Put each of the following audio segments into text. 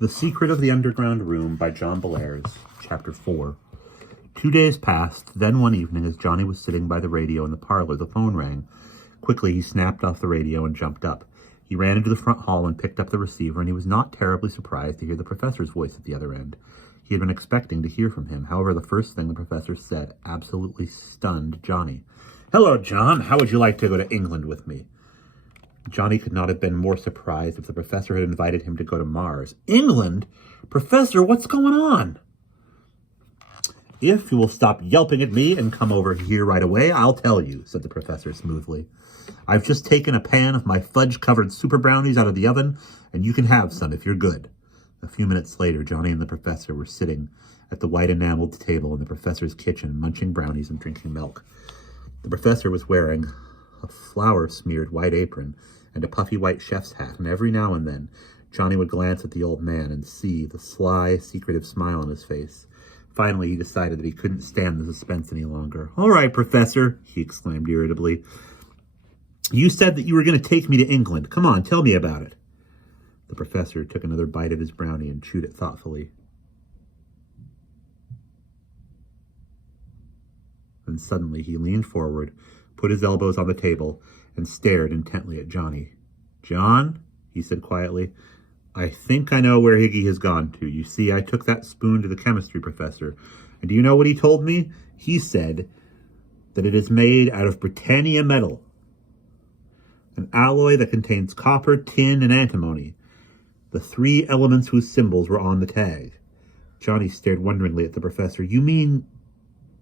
The Secret of the Underground Room by John Bellairs, Chapter 4. 2 days passed. Then one evening, as Johnny was sitting by the radio in the parlor, the phone rang. Quickly, he snapped off the radio and jumped up. He ran into the front hall and picked up the receiver, and he was not terribly surprised to hear the professor's voice at the other end. He had been expecting to hear from him. However, the first thing the professor said absolutely stunned Johnny. "Hello, John. How would you like to go to England with me?" Johnny could not have been more surprised if the professor had invited him to go to Mars. "England? Professor, what's going on?" "If you will stop yelping at me and come over here right away, I'll tell you," said the professor smoothly. "I've just taken a pan of my fudge-covered super brownies out of the oven, and you can have some if you're good." A few minutes later, Johnny and the professor were sitting at the white enameled table in the professor's kitchen, munching brownies and drinking milk. The professor was wearing a flour-smeared white apron and a puffy white chef's hat, and every now and then Johnny would glance at the old man and see the sly, secretive smile on his face. Finally, he decided that he couldn't stand the suspense any longer. "All right, Professor," he exclaimed irritably. "You said that you were going to take me to England. Come on, tell me about it." The professor took another bite of his brownie and chewed it thoughtfully. And suddenly he leaned forward, put his elbows on the table, and stared intently at Johnny. "John," he said quietly, "I think I know where Higgy has gone to. You see, I took that spoon to the chemistry professor, and do you know what he told me? He said that it is made out of Britannia metal, an alloy that contains copper, tin, and antimony, the three elements whose symbols were on the tag." Johnny stared wonderingly at the professor. "You mean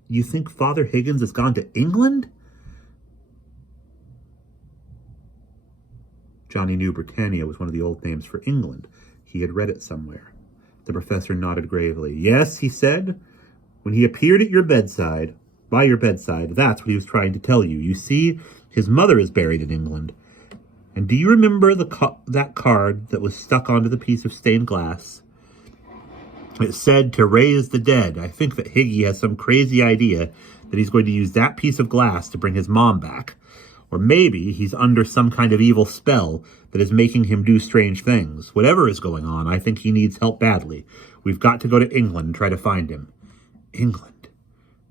you think Father Higgins has gone to England?" Johnny knew Britannia was one of the old names for England. He had read it somewhere. The professor nodded gravely. "Yes," he said. "When he appeared at your bedside, by your bedside, that's what he was trying to tell you. You see, his mother is buried in England. And do you remember that card that was stuck onto the piece of stained glass? It said to raise the dead. I think that Higgy has some crazy idea that he's going to use that piece of glass to bring his mom back. Or maybe he's under some kind of evil spell that is making him do strange things. Whatever is going on, I think he needs help badly. We've got to go to England and try to find him." England.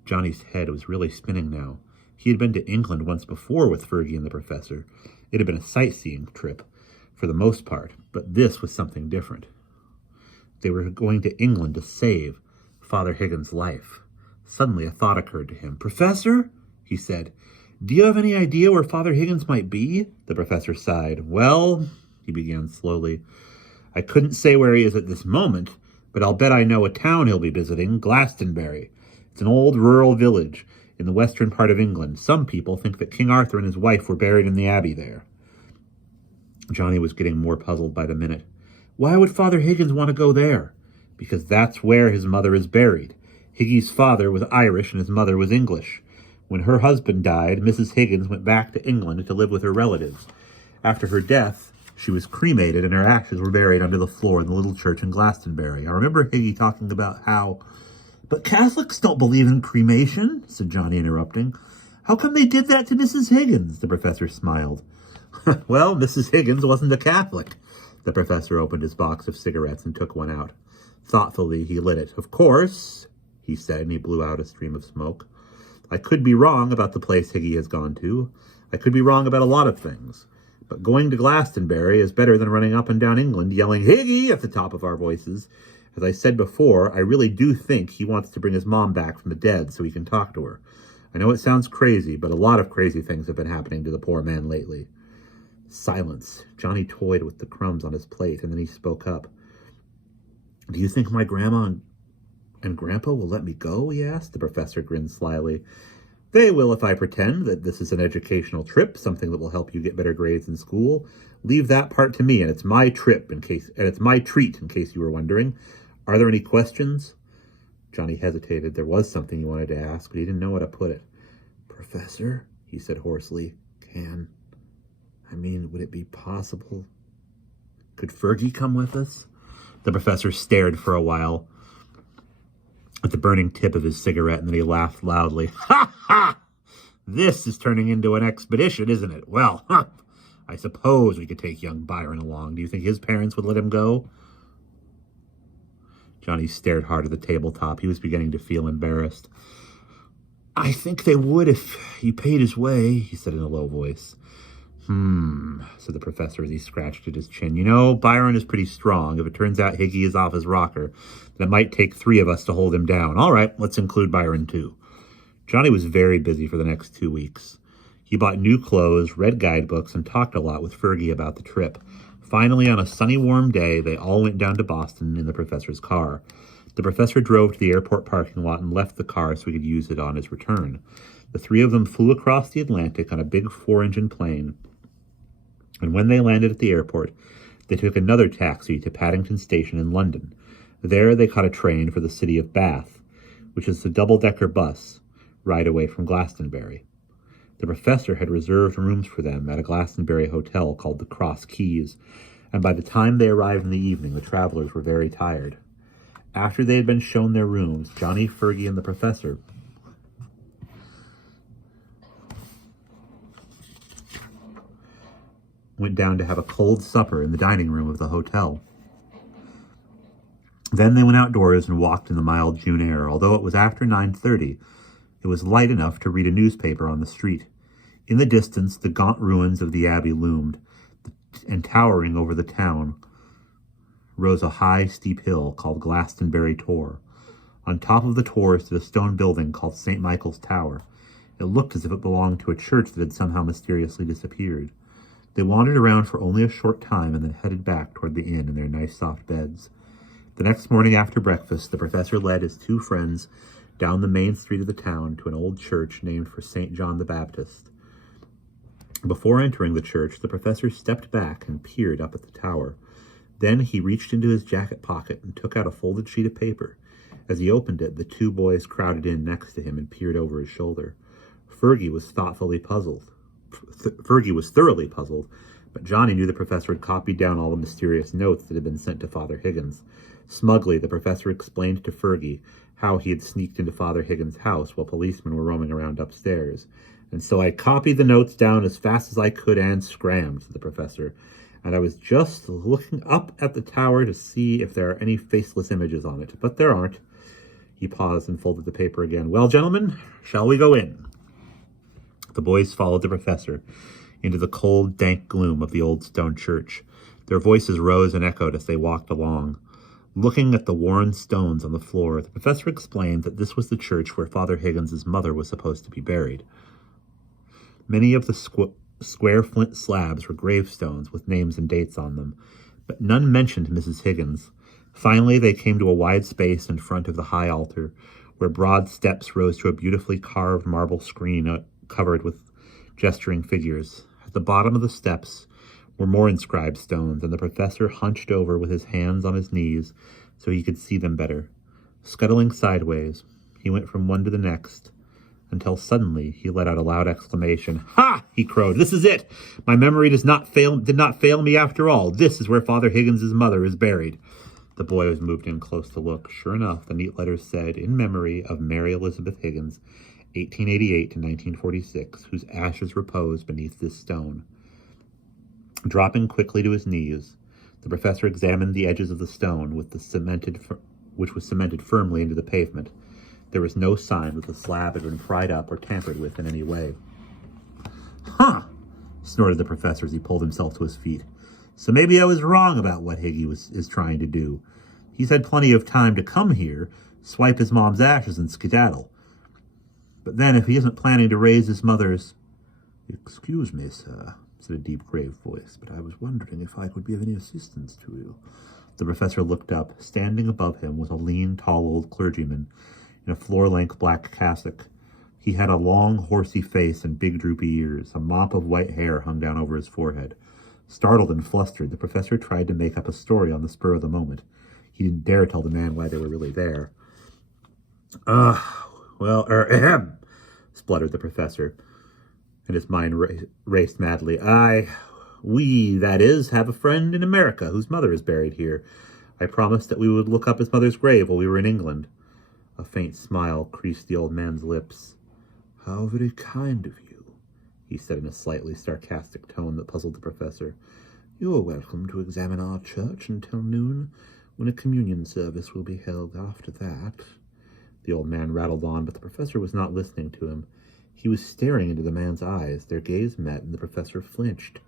Johnny's head was really spinning now. He had been to England once before with Fergie and the professor. It had been a sightseeing trip, for the most part, but this was something different. They were going to England to save Father Higgins' life. Suddenly a thought occurred to him. "Professor," he said, "do you have any idea where Father Higgins might be?" The professor sighed. "Well," he began slowly, "I couldn't say where he is at this moment, but I'll bet I know a town he'll be visiting, Glastonbury. It's an old rural village in the western part of England. Some people think that King Arthur and his wife were buried in the abbey there." Johnny was getting more puzzled by the minute. "Why would Father Higgins want to go there?" "Because that's where his mother is buried. Higgy's father was Irish and his mother was English. When her husband died, Mrs. Higgins went back to England to live with her relatives. After her death, she was cremated and her ashes were buried under the floor in the little church in Glastonbury. I remember Higgy talking about how—" "But Catholics don't believe in cremation," said Johnny, interrupting. "How come they did that to Mrs. Higgins?" The professor smiled. "Well, Mrs. Higgins wasn't a Catholic." The professor opened his box of cigarettes and took one out. Thoughtfully, he lit it. "Of course," he said, and he blew out a stream of smoke, "I could be wrong about the place Higgy has gone to. I could be wrong about a lot of things. But going to Glastonbury is better than running up and down England yelling, 'Higgy!' at the top of our voices. As I said before, I really do think he wants to bring his mom back from the dead so he can talk to her. I know it sounds crazy, but a lot of crazy things have been happening to the poor man lately." Silence. Johnny toyed with the crumbs on his plate, and then he spoke up. "Do you think my grandma and grandpa will let me go?" he asked. The professor grinned slyly. "They will if I pretend that this is an educational trip, something that will help you get better grades in school. Leave that part to me, and it's my trip and it's my treat, in case you were wondering. Are there any questions?" Johnny hesitated. There was something he wanted to ask, but he didn't know how to put it. "Professor," he said hoarsely, would it be possible? Could Fergie come with us?" The professor stared for a while at the burning tip of his cigarette, and then he laughed loudly. "Ha ha! This is turning into an expedition, isn't it? Well, I suppose we could take young Byron along. Do you think his parents would let him go?" Johnny stared hard at the tabletop. He was beginning to feel embarrassed. "I think they would if you paid his way," he said in a low voice. Said the professor as he scratched at his chin. "You know, Byron is pretty strong. If it turns out Higgy is off his rocker, then it might take 3 of us to hold him down. All right, let's include Byron too." Johnny was very busy for the next 2 weeks. He bought new clothes, read guidebooks, and talked a lot with Fergie about the trip. Finally, on a sunny, warm day, they all went down to Boston in the professor's car. The professor drove to the airport parking lot and left the car so he could use it on his return. The 3 of them flew across the Atlantic on a big 4-engine plane, and when they landed at the airport, they took another taxi to Paddington Station in London. There, they caught a train for the city of Bath, which is a double-decker bus ride away from Glastonbury. The professor had reserved rooms for them at a Glastonbury hotel called the Cross Keys, and by the time they arrived in the evening, the travelers were very tired. After they had been shown their rooms, Johnny, Fergie, and the professor went down to have a cold supper in the dining room of the hotel. Then they went outdoors and walked in the mild June air. Although it was after 9:30, it was light enough to read a newspaper on the street. In the distance, the gaunt ruins of the abbey loomed, and towering over the town rose a high, steep hill called Glastonbury Tor. On top of the tor stood a stone building called St. Michael's Tower. It looked as if it belonged to a church that had somehow mysteriously disappeared. They wandered around for only a short time and then headed back toward the inn in their nice soft beds. The next morning after breakfast, the professor led his 2 friends down the main street of the town to an old church named for St. John the Baptist. Before entering the church, the professor stepped back and peered up at the tower. Then he reached into his jacket pocket and took out a folded sheet of paper. As he opened it, the 2 boys crowded in next to him and peered over his shoulder. Fergie was thoroughly puzzled, but Johnny knew the professor had copied down all the mysterious notes that had been sent to Father Higgins. Smugly, the professor explained to Fergie how he had sneaked into Father Higgins' house while policemen were roaming around upstairs. "And so I copied the notes down as fast as I could and scrammed," said the professor. "And I was just looking up at the tower to see if there are any faceless images on it. But there aren't." He paused and folded the paper again. "Well, gentlemen, shall we go in?" The boys followed the professor into the cold, dank gloom of the old stone church. Their voices rose and echoed as they walked along. Looking at the worn stones on the floor, the professor explained that this was the church where Father Higgins' mother was supposed to be buried. Many of the square flint slabs were gravestones with names and dates on them, but none mentioned Mrs. Higgins. Finally, they came to a wide space in front of the high altar, where broad steps rose to a beautifully carved marble screen covered with gesturing figures. At the bottom of the steps were more inscribed stones, and the professor hunched over with his hands on his knees so he could see them better. Scuttling sideways, he went from one to the next, until suddenly he let out a loud exclamation. "Ha!" he crowed. "This is it! My memory did not fail me after all. This is where Father Higgins' mother is buried." The boys moved in close to look. Sure enough, the neat letters said, "In memory of Mary Elizabeth Higgins, 1888 to 1946, whose ashes repose beneath this stone." Dropping quickly to his knees, the professor examined the edges of the stone which was cemented firmly into the pavement. There was no sign that the slab had been pried up or tampered with in any way. "Huh!" snorted the professor as he pulled himself to his feet. "So maybe I was wrong about what Higgy is trying to do. He's had plenty of time to come here, swipe his mom's ashes, and skedaddle. But then, if he isn't planning to raise his mother's—" "Excuse me, sir," said a deep, grave voice, "but I was wondering if I could be of any assistance to you." The professor looked up. Standing above him was a lean, tall old clergyman in a floor-length black cassock. He had a long, horsey face and big, droopy ears. A mop of white hair hung down over his forehead. Startled and flustered, the professor tried to make up a story on the spur of the moment. He didn't dare tell the man why they were really there. Ahem," spluttered the professor, and his mind raced madly. We, that is, have a friend in America whose mother is buried here. I promised that we would look up his mother's grave while we were in England." A faint smile creased the old man's lips. "How very kind of you," he said in a slightly sarcastic tone that puzzled the professor. "You are welcome to examine our church until noon. when a communion service will be held after that. The old man rattled on, but the professor was not listening to him. He was staring into the man's eyes. Their gaze met, and the professor flinched.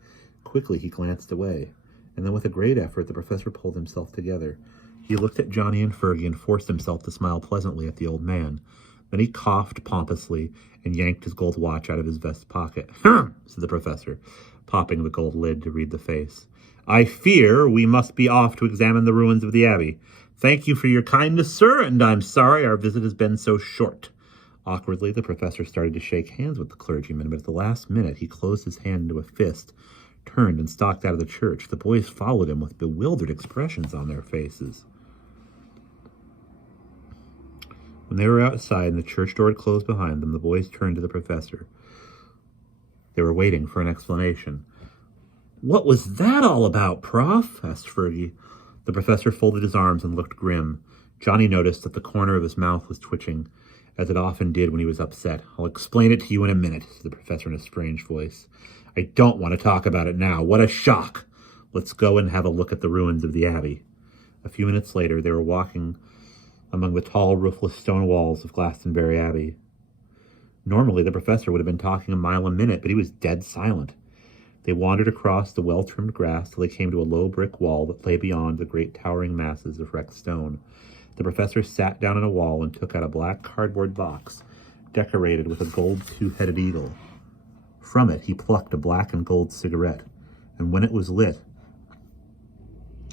Quickly he glanced away, and then with a great effort the professor pulled himself together. He looked at Johnny and Fergie and forced himself to smile pleasantly at the old man. Then he coughed pompously and yanked his gold watch out of his vest pocket. Said the professor, popping the gold lid to read the face. I fear we must be off to examine the ruins of the abbey. Thank you for your kindness, sir, and I'm sorry our visit has been so short. Awkwardly, the professor started to shake hands with the clergyman, but at the last minute he closed his hand into a fist, turned and stalked out of the church. The boys followed him with bewildered expressions on their faces. When they were outside and the church door had closed behind them, the boys turned to the professor. They were waiting for an explanation. What was that all about, Prof? Asked Fergie. The professor folded his arms and looked grim. Johnny noticed that the corner of his mouth was twitching, as it often did when he was upset. I'll explain it to you in a minute, said the professor in a strange voice. I don't want to talk about it now. What a shock! Let's go and have a look at the ruins of the abbey. A few minutes later, they were walking among the tall, roofless stone walls of Glastonbury Abbey. Normally, the professor would have been talking a mile a minute, but he was dead silent. They wandered across the well-trimmed grass till they came to a low brick wall that lay beyond the great towering masses of wrecked stone. The professor sat down on a wall and took out a black cardboard box decorated with a gold two-headed eagle. From it, he plucked a black and gold cigarette, and when it was lit,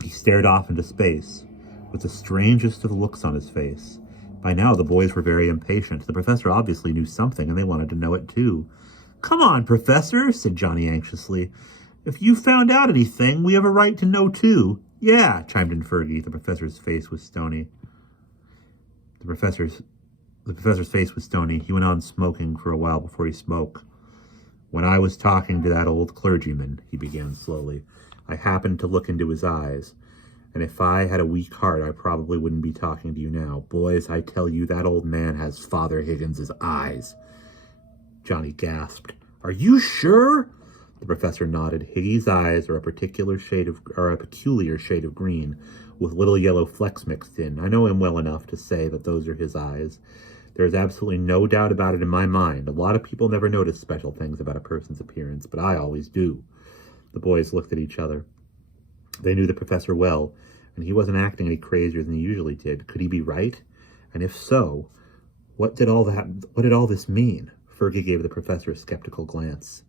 he stared off into space, with the strangest of looks on his face. By now, the boys were very impatient. The professor obviously knew something, and they wanted to know it too. Come on, Professor, said Johnny anxiously. If you found out anything, we have a right to know too. Yeah, chimed in Fergie. The professor's face was stony. The professor's face was stony. He went on smoking for a while before he spoke. When I was talking to that old clergyman, he began slowly, I happened to look into his eyes. And if I had a weak heart, I probably wouldn't be talking to you now. Boys, I tell you, that old man has Father Higgins's eyes. Johnny gasped. Are you sure? The professor nodded. Higgy's eyes are a peculiar shade of green, with little yellow flecks mixed in. I know him well enough to say that those are his eyes. There is absolutely no doubt about it in my mind. A lot of people never notice special things about a person's appearance, but I always do. The boys looked at each other. They knew the professor well, and he wasn't acting any crazier than he usually did. Could he be right? And if so, what did all this mean? Fergie gave the professor a skeptical glance.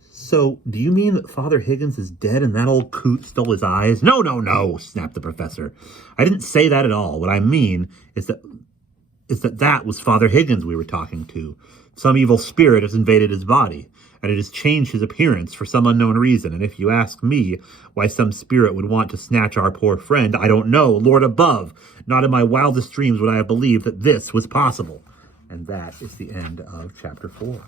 So, do you mean that Father Higgins is dead and that old coot stole his eyes? No, snapped the professor. I didn't say that at all. What I mean is that was Father Higgins we were talking to. Some evil spirit has invaded his body, and it has changed his appearance for some unknown reason. And if you ask me why some spirit would want to snatch our poor friend, I don't know, Lord above. Not in my wildest dreams would I have believed that this was possible. And that is the end of chapter 4.